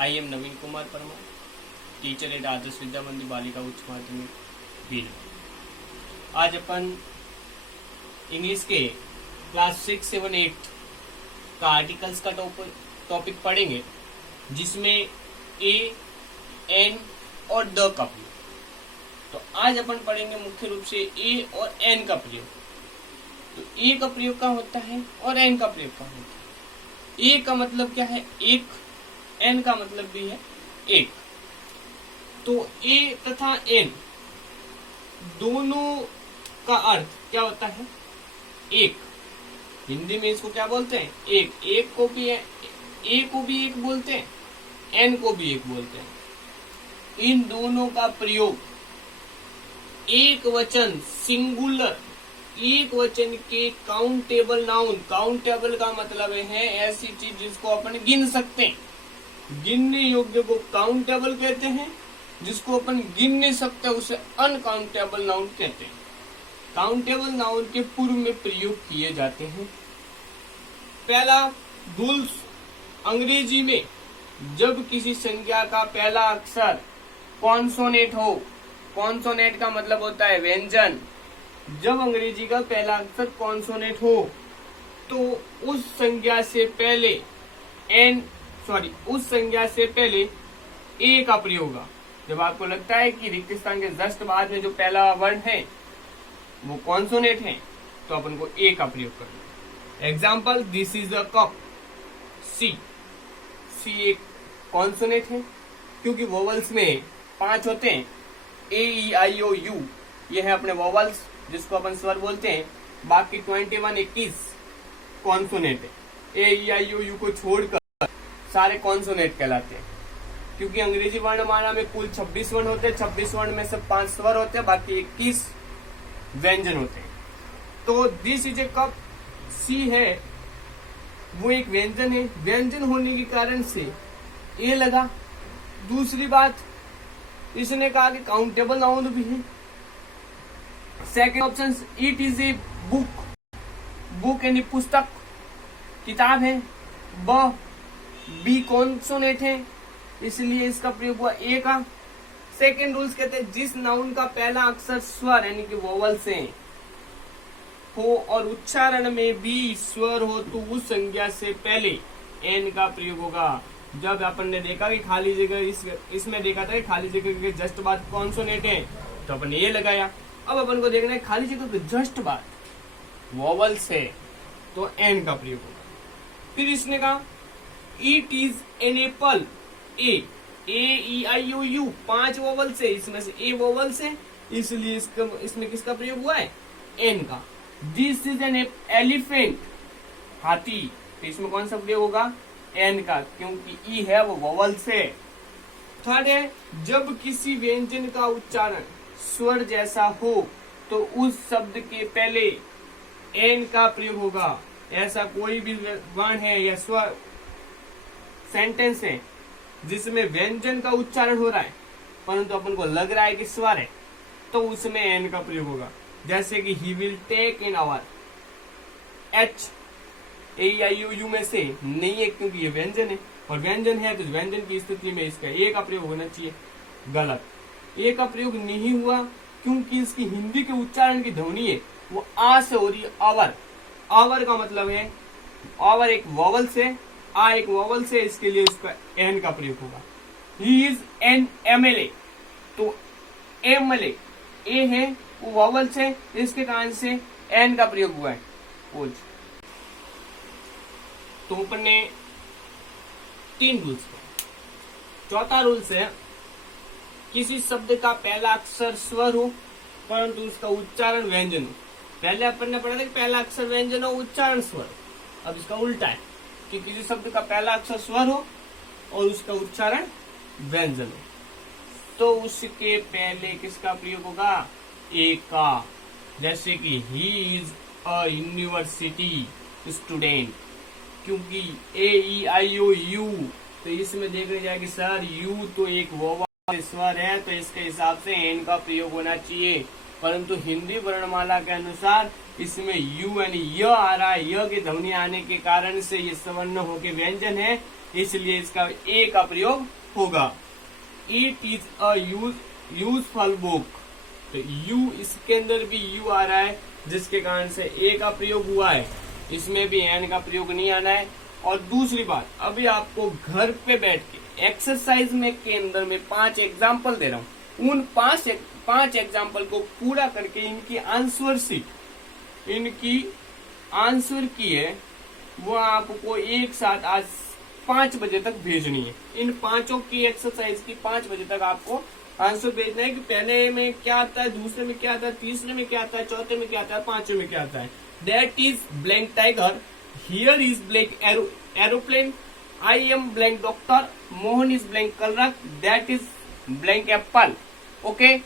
I am Naveen Kumar Parmar, teacher at Adarsh Vidya Mandir Balika उच्च माध्यमिक बीना। आज अपन इंग्लिश के क्लास 6, 7, 8 का आर्टिकल्स का टॉपिक पढ़ेंगे, जिसमें ए, एन और द का प्रयोग। तो आज अपन पढ़ेंगे मुख्य रूप से ए और एन का प्रयोग। तो ए का प्रयोग क्या होता है और एन का प्रयोग क्या होता है। ए का मतलब क्या है? एक। एन का मतलब भी है एक। तो ए तथा एन दोनों का अर्थ क्या होता है? एक। हिंदी में इसको क्या बोलते हैं? एक। एक को भी ए को भी एक बोलते हैं, एन को भी एक बोलते हैं। इन दोनों का प्रयोग एक वचन सिंगुलर, एक वचन के काउंटेबल नाउन। काउंटेबल का मतलब है ऐसी चीज जिसको अपन गिन सकते हैं। गिनने योग्य को काउंटेबल कहते हैं, जिसको अपन गिन नहीं सकते उसे अनकाउंटेबल नाउन कहते हैं। काउंटेबल नाउन के पूर्व में प्रयोग किए जाते हैं। पहला रूल्स अंग्रेजी में, जब किसी संख्या का पहला अक्षर कॉन्सोनेंट हो, कॉन्सोनेंट का मतलब होता है व्यंजन। जब अंग्रेजी का पहला अक्षर कॉन्सोनेंट हो तो उस संख्या से पहले उस संख्या से पहले ए का प्रयोग होगा। जब आपको लगता है कि रिक्त स्थान के जस्ट बाद में जो पहला वर्ण है वो कॉन्सोनेंट है, तो अपन को ए का प्रयोग करना। Example, this is a cup. C एक कॉन्सोनेंट है क्योंकि वोवल्स में 5 होते हैं, ए, ई, आई, ओ, यू। ये है अपने वोवल्स जिसको अपन स्वर बोलते हैं। बाकी 21 कॉन्सोनेंट है। ए, ई, आई, ओ, यू को छोड़कर सारे कॉन्सोनेंट कहलाते हैं, क्योंकि अंग्रेजी वर्णमाला में कुल 26 वर्ण होते हैं। 26 वर्ण में से 5 स्वर होते हैं, बाकी 21 व्यंजन होते हैं। तो दिस इज ए कप, सी है वो एक व्यंजन है। व्यंजन होने के कारण से ए लगा। दूसरी बात, इसने कहा कि काउंटेबल नाउन भी है। Second option, it is a book. Book यानी पुस्तक, किताब है। बी कॉन्सोनेंट है, इसलिए इसका प्रयोग हुआ ए का। सेकेंड रूल्स कहते हैं जिस नाउन का पहला अक्षर स्वर यानी कि वोवल से हो और उच्चारण में भी स्वर हो तो उस संज्ञा से पहले एन का प्रयोग होगा। जब अपन ने देखा कि खाली जगह इसमें देखा था कि खाली जगह के जस्ट बाद कॉन्सोनेंट है, तो अपन ये लगाया। अब अपन को देखना है खाली जगह के जस्ट बाद वोवल्स है, तो एन का प्रयोग होगा। फिर इसने कहा it is an apple. A, E, I, O, U 5 vowels है, इसमें से ए वोवल्स है, इसलिए इसमें किसका प्रयोग हुआ है? एन का। दिस इज एन एलिफेंट, हाथी। तो इसमें कौन सा प्रयोग होगा? एन का, क्योंकि ई है वो वोवल से। थर्ड है, जब किसी व्यंजन का उच्चारण स्वर जैसा हो तो उस शब्द के पहले एन का प्रयोग होगा। ऐसा कोई भी वर्ण है या स्वर सेंटेंस है जिसमें व्यंजन का उच्चारण हो रहा है परंतु अपन को लग रहा है कि स्वर है, तो उसमें एन का प्रयोग होगा। जैसे कि he will take in hour. H, A, I, O, U में से नहीं है क्योंकि ये व्यंजन है, और व्यंजन है तो व्यंजन की स्थिति में इसका ए का प्रयोग होना चाहिए। गलत। ए का प्रयोग नहीं हुआ क्योंकि इसकी हिंदी के उच्चारण की ध्वनि है वो आ से हो रही है। आवर। आवर का मतलब है, आवर एक वोवल से, आ एक वोवल से, इसके लिए उसका एन का प्रयोग होगा। He is an MLA. तो एमएलए ए है वो वोवल से, इसके कारण से एन का प्रयोग हुआ है। ओज। तो ऊपर ने 3 रूल्स है। चौथा रूल्स है किसी शब्द का पहला अक्षर स्वर हो परंतु उसका उच्चारण व्यंजन हो। पहले अपन ने पढ़ा था कि पहला अक्षर व्यंजन हो, उच्चारण स्वर। अब इसका उल्टा है कि किसी शब्द का पहला अक्षर स्वर हो और उसका उच्चारण व्यंजन हो, तो उसके पहले किसका प्रयोग होगा? ए का। जैसे कि he is a university student, क्योंकि ए, ई, आई, ओ, यू, तो इसमें देखने जाए कि सर यू तो एक वोवल स्वर है, तो इसके हिसाब से एन का प्रयोग होना चाहिए। परंतु हिंदी वर्णमाला के अनुसार इसमें यू यानी य आ रहा है। य की ध्वनि आने के कारण से ये सवर्ण होके व्यंजन है, इसलिए इसका ए का प्रयोग होगा। It is a useful book, तो यू इसके अंदर भी यू आ रहा है, जिसके कारण से ए का प्रयोग हुआ है। इसमें भी एन का प्रयोग नहीं आना है। और दूसरी बात, अभी आपको घर पे बैठ के एक्सरसाइज में के अंदर में 5 एग्जाम्पल दे रहा हूं। उन 5 एग्जाम्पल को पूरा करके इनकी आंसर शीट, इनकी आंसर की है, वो आपको एक साथ आज 5 बजे तक भेजनी है। इन 5 की एक्सरसाइज की 5 बजे तक आपको आंसर भेजना है कि पहले में क्या आता है, दूसरे में क्या आता है, तीसरे में क्या आता है, चौथे में क्या आता है, पांचवे में क्या आता है। That is blank tiger, here is blank aeroplane, I am blank doctor, Mohan is blank clerk, that is blank Apple. Okay.